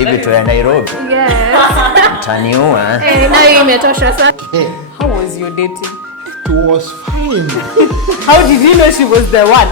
Hivi tuwe Nairobi. Yes. Taniua. Na imetosha sana. How was your dating? It was fine. How did you know she was the one?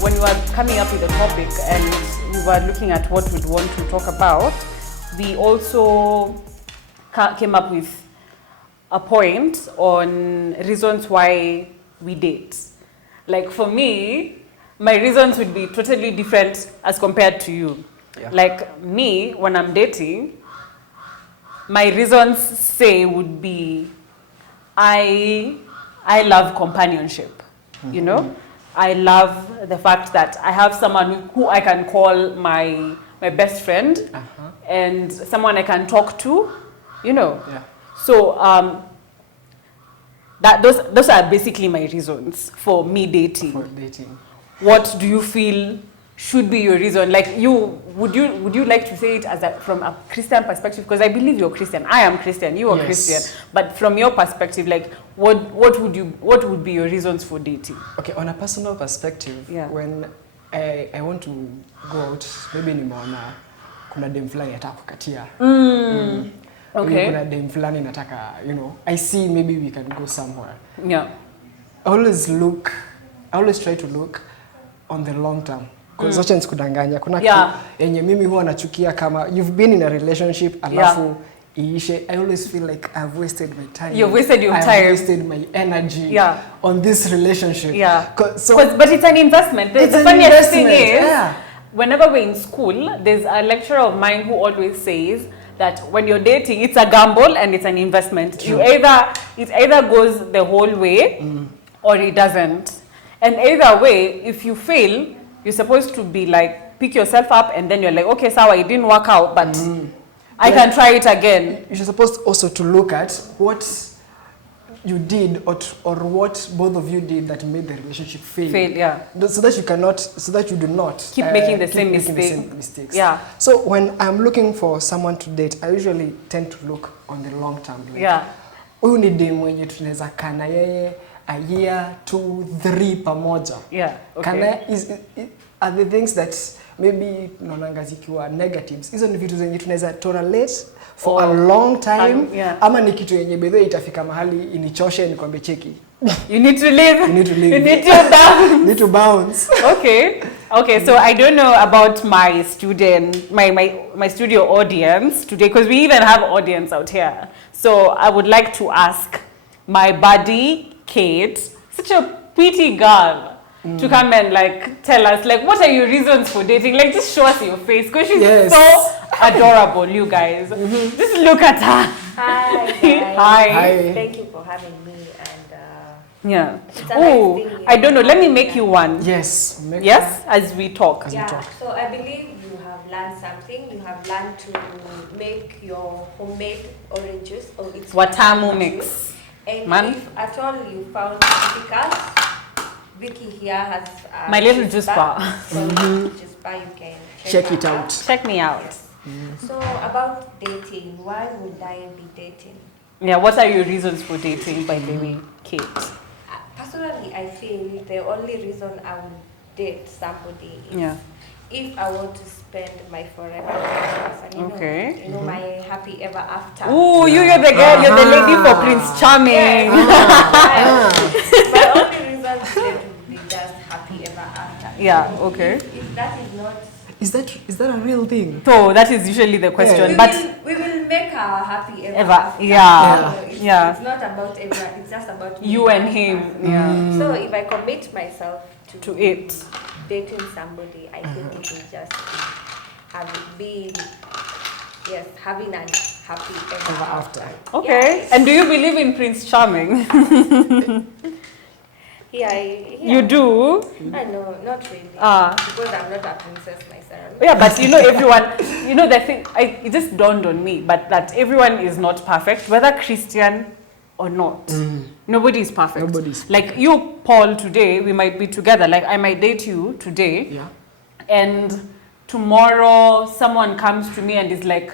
When we were coming up with the topic and we were looking at what we'd want to talk about, we also came up with a point on reasons why we date. Like for me, my reasons would be totally different as compared to you. Yeah. Like me, when I'm dating, my reasons would be, I love companionship, you know? I love the fact that I have someone who I can call my best friend and someone I can talk to, you know. Yeah. So those are basically my reasons for me dating. For dating. What do you feel should be your reason? Like would you like to say it from a Christian perspective? Because I believe you're Christian. I am Christian. You are Christian. But from your perspective, like what would be your reasons for dating? Okay, on a personal perspective, when I want to go out, maybe nimeona kuna dem fulani nataka kukatia. Okay. Kuna dem fulani nataka, you know, I see maybe we can go somewhere. Yeah. I always try to look on the long term. Because wacha nisikudanganya kuna kitu yenye mimi huwa nachukia kama you've been in a relationship alafu iishe. I always feel like I've wasted my time. You've wasted your time. I've wasted my energy on this relationship. Yeah. But it's an investment. The funniest thing is, whenever we're in school, there's a lecturer of mine who always says that when you're dating, it's a gamble and it's an investment. True. It either goes the whole way or it doesn't. And either way, if you fail, you're supposed to be like, pick yourself up and then you're like, okay, sawa, it didn't work out, but I can try it again. You're supposed also to look at what you did or what both of you did that made the relationship fail. So that you do not keep making the same mistakes. Yeah. So when I'm looking for someone to date, I usually tend to look on the long term. Like, huyu ni dem mwenye tunaweza kana yeye a year, 2, 3 pamoja. Yeah. Okay. Are the things that maybe tunaonanga zikiwa negatives. Hizo ni vitu zenye tunaweza tolerate for a long time. Ama ni kitu yenye bedhe itafika mahali inichoshe nikwambie cheki. You need to leave. You need to leave. You need to bounce. You need to bounce. Okay, so I don't know about my student, my studio audience today, because we even have audience out here. So I would like to ask my buddy, Kate, such a pretty girl, to come and like tell us like what are your reasons for dating. Like just show us your face because she's so adorable, you guys. Just look at her. Hi. Hi. Thank you for having me. And I don't know. Let me make you one. Yes. As we talk. So I believe you have learned something. You have learned to make your homemade orange juice or it's Watamu mix. And if at all you found it difficult, Vicky here has my little juice bar. So juice bar, you can check it out. Check me out. So about dating, why would I be dating? Yeah, what are your reasons for dating, by the way, Kate? Personally, I feel the only reason I would date somebody is if I want to spend my forever and you know my happy ever after. Oh, you're the girl, you're the lady for Prince Charming. My only reason to date would be just happy ever after. Yeah, okay. If that is not... Is that a real thing? So that is usually the question. We will make her happy ever after. It's not about ever, it's just about you and him. So if I commit myself to it, dating somebody, I think it will just having a happy ever after. Okay. And do you believe in Prince Charming? Yeah, You do? I know, not really. Because I'm not a princess myself. Yeah, but everyone, the thing, it just dawned on me, but that everyone is not perfect, whether Christian or not. Nobody is perfect. Nobody's like you, Paul, today, we might be together. Like I might date you today. Yeah. And tomorrow someone comes to me and is like,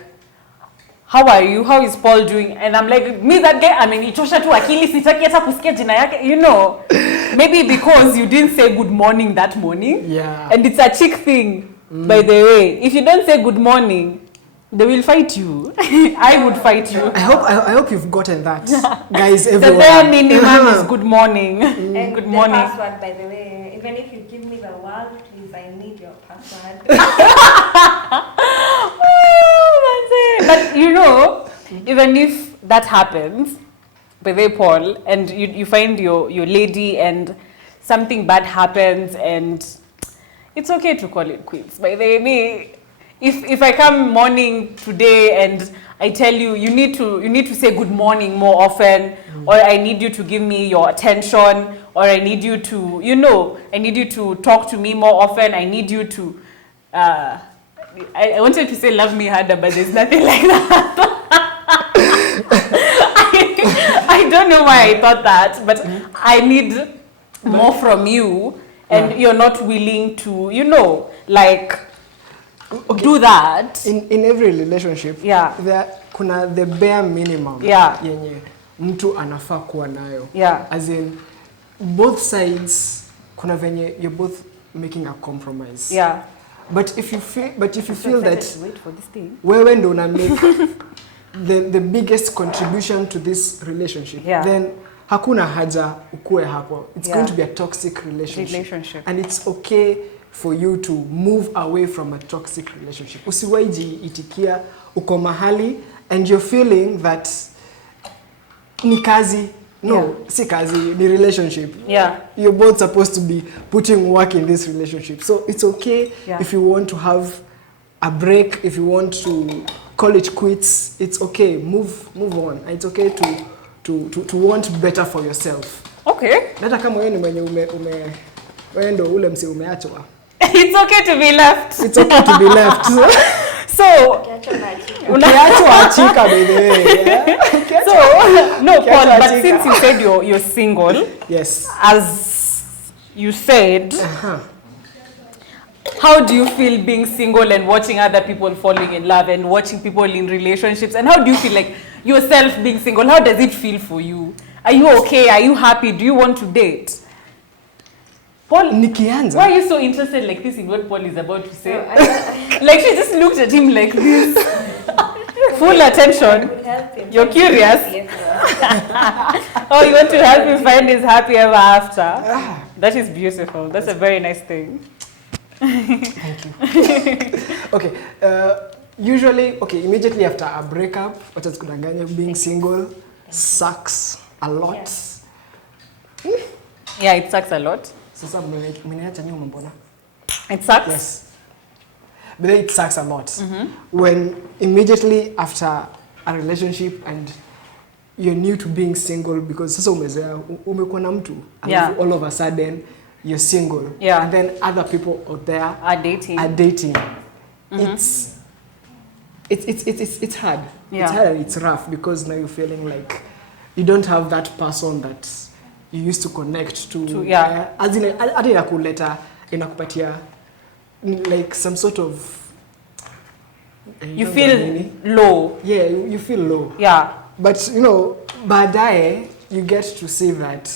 how are you? How is Paul doing? And I'm like, me, that guy, amenichosha tu akili, sitaki hata kusikia jina yake, maybe because you didn't say good morning that morning. Yeah. And it's a chick thing, by the way. If you don't say good morning, they will fight you. I would fight you. I hope you've gotten that. Guys, everyone. The bare minimum is good morning. And good morning. The password, by the way, even if you give me the world, please, I need your password. But even if that happens, by the way, Paul, and you find your lady and something bad happens, and it's okay to call it quits. By the way, if I come morning today and I tell you you need to say good morning more often, or I need you to give me your attention, or I need you to I need you to talk to me more often, I need you to I wanted to say love me harder, but there's nothing like that. I don't know why I thought that, but I need more from you, and you're not willing to do that. In every relationship, kuna the bare minimum yenye mtu anafaa kuwa nayo. As in, both sides, kuna venye you're both making a compromise. But if you feel that wewe ndo una make the biggest contribution to this relationship, then hakuna haja ukue hapo. It's going to be a toxic relationship. And it's okay for you to move away from a toxic relationship. Usiwaiji itikia uko mahali and you're feeling that ni kazi. No, si kazi, ni relationship. You're both supposed to be putting work in this relationship. So it's okay if you want to have a break, if you want to call it quits, it's okay. Move on. It's okay to want better for yourself. Okay. Hata kama wewe ni mwenye wewe ndo ule mse umeachwa. It's okay to be left. It's okay to be left. So, unaachwa achika by the way. So, no, Paul, but since you said you're single, yes, as you said, how do you feel being single and watching other people falling in love and watching people in relationships? And how do you feel like yourself being single? How does it feel for you? Are you okay? Are you happy? Do you want to date? Paul, nikianza. Why are you so interested like this in what Paul is about to say? Like she just looked at him like this. Full attention. You're curious. Oh, you want to help him find his happy ever after? That is beautiful. That's a very nice thing. Thank you. Okay. Usually, immediately after a breakup, what is kudanganya, being single sucks a lot. Yeah, it sucks a lot. Sasa mmeacha nyuma mbona? It sucks? Yes. But then it sucks a lot. When immediately after a relationship and you're new to being single because sasa umekuwa na mtu, all of a sudden you're single, and then other people out there are dating. It's hard. It's hard and it's rough because now you're feeling like you don't have that person that you used to connect to. As in, kuleta inakupatia like some sort of. You feel low. Yeah, you feel low. Yeah. But baadaye you get to see that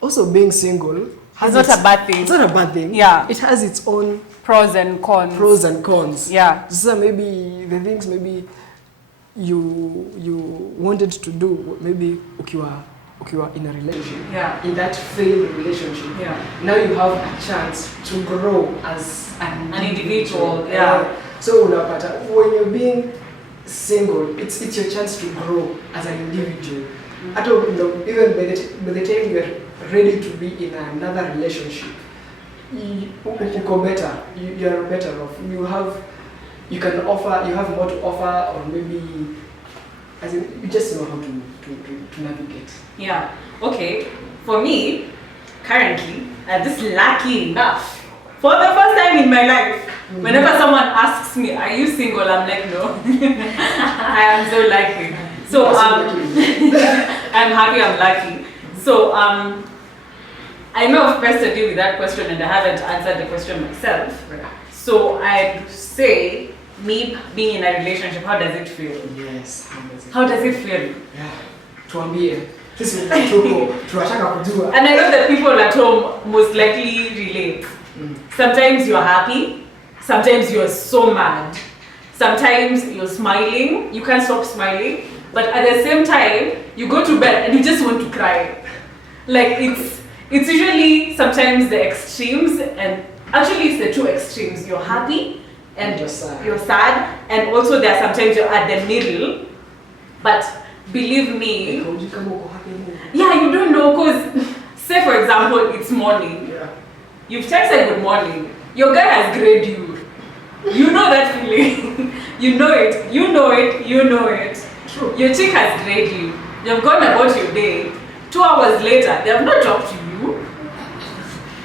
also being single. It's not a bad thing. It's not a bad thing. Yeah. It has its own pros and cons. Yeah. So maybe the things you wanted to do, maybe ukiwa in a relationship. Yeah. In that failed relationship. Yeah. Now you have a chance to grow as an individual. Yeah. So unapata, when you're being single, it's your chance to grow as an individual. Even by the time you're ready to be in another relationship, you're better. You're better off. You have more to offer, or maybe as in, you just know how to navigate. Yeah. Okay. For me, currently, I'm just lucky enough. For the first time in my life, whenever someone asks me, are you single? I'm like, no. I am so lucky. So I'm happy I'm lucky. So I know I've pestered you with that question and I haven't answered the question myself. So I'd say, me being in a relationship, how does it feel? Yes. How does it feel? Yeah. Tuambie. This is tunataka kujua. And I know that people at home most likely relate. Sometimes you're happy, sometimes you're so mad, sometimes you're smiling, you can't stop smiling, but at the same time, you go to bed and you just want to cry. Like it's usually sometimes the extremes, and actually it's the two extremes. You're happy and you're sad, and also there are sometimes you're at the middle. But believe me, yeah, you don't know, because say for example it's morning. Yeah. You've texted good morning. Your guy has grayed you. You know that feeling. You know it. You know it. You know it. True. Your chick has grayed you. You've gone about your day. 2 hours later, they have not talked to you.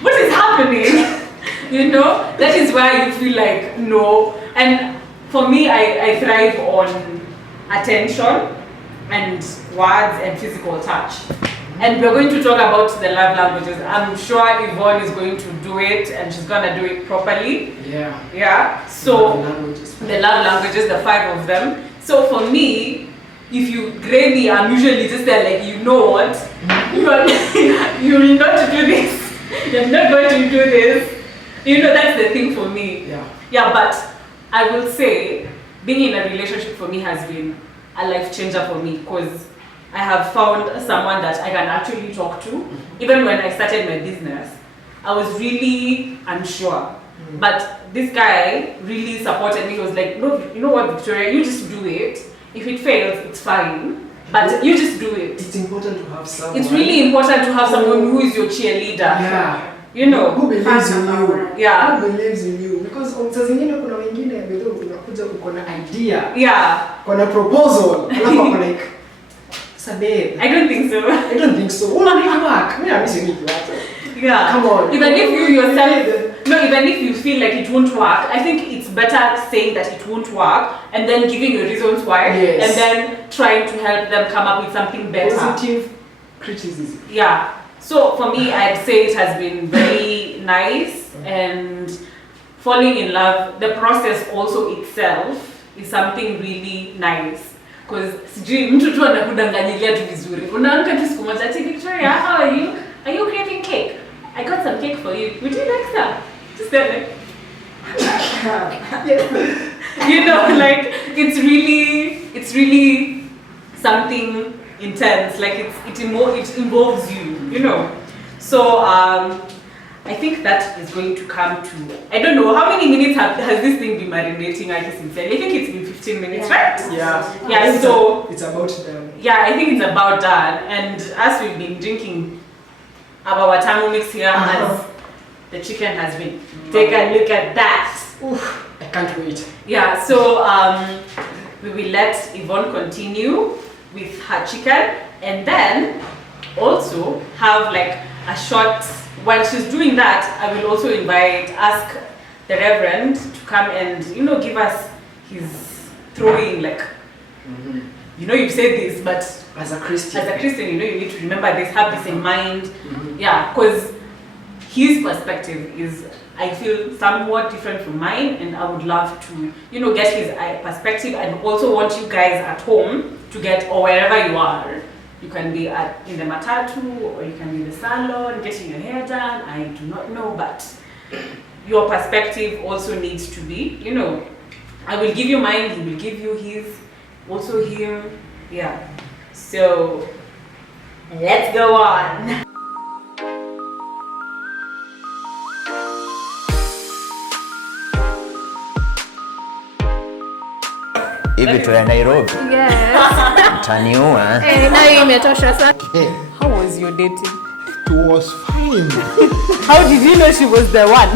What is happening? You know? That is why you feel like, no. And for me, I thrive on attention and words and physical touch. And we're going to talk about the love languages. I'm sure Yvonne is going to do it and she's going to do it properly. Yeah. Yeah. So the love languages, the 5 of them. So for me, if you grade me, I'm usually just there like, you know what? You will not do this. You're not going to do this. You know, that's the thing for me. Yeah. Yeah, but I will say, being in a relationship for me has been a life changer for me, because I have found someone that I can actually talk to. Even when I started my business, I was really unsure. But this guy really supported me. He was like, no, you know what, Victoria, you just do it. If it fails, it's fine. But you just do it. It's important to have someone. It's really important to have someone who is your cheerleader. Yeah. You know. Who believes in you. Yeah. Who believes in you. Because saa zingine kuna wengine unakuja uko na idea. Yeah. Kuna proposal. Alafu uko like, babe. I don't think so. I don't think so. Una make work. Mimi hamisi nikiwacha. Yeah. Come on. Even if you yourself, no, even if you feel like it won't work, I think it's better saying that it won't work and then giving your reasons why, yes, and then trying to help them come up with something better. Positive criticism. Yeah. So for me, I'd say it has been very nice, and falling in love, the process also itself is something really nice. Because sijui mtu tu anakudanganyilia tu vizuri. Unaamka tu siku moja, Victoria, how are you? Are you craving cake? I got some cake for you. Would you like some? Just tell me. You know, like it's really something intense. Like it involves you. You know. So I think that is going to come to, I don't know, how many minutes has this thing been marinating? I think it's been 15 minutes, right? Yeah. Yeah, so it's about done. Yeah, I think it's about done. And as we've been drinking our watamu mix here, as the chicken has been, take a look at that. Oof, I can't wait. Yeah, so we will let Yvonne continue with her chicken, and then also have like a short. While she's doing that, I will also ask the Reverend to come and, you know, give us his throwing, like, you know, you've said this, but as a Christian, you know, you need to remember this, have this in mind. Yeah, because his perspective is, I feel, somewhat different from mine, and I would love to, you know, get his perspective, and also want you guys at home to get, or wherever you are. You can be in the matatu, or you can be in the salon, getting your hair done. I do not know, but your perspective also needs to be, you know, I will give you mine, he will give you his, also him. Yeah. So, let's go on. Hivi tuya Nairobi. Yes. Taniua. Na hiyo imetosha sana. How was your dating? It was fine. How did you know she was the one?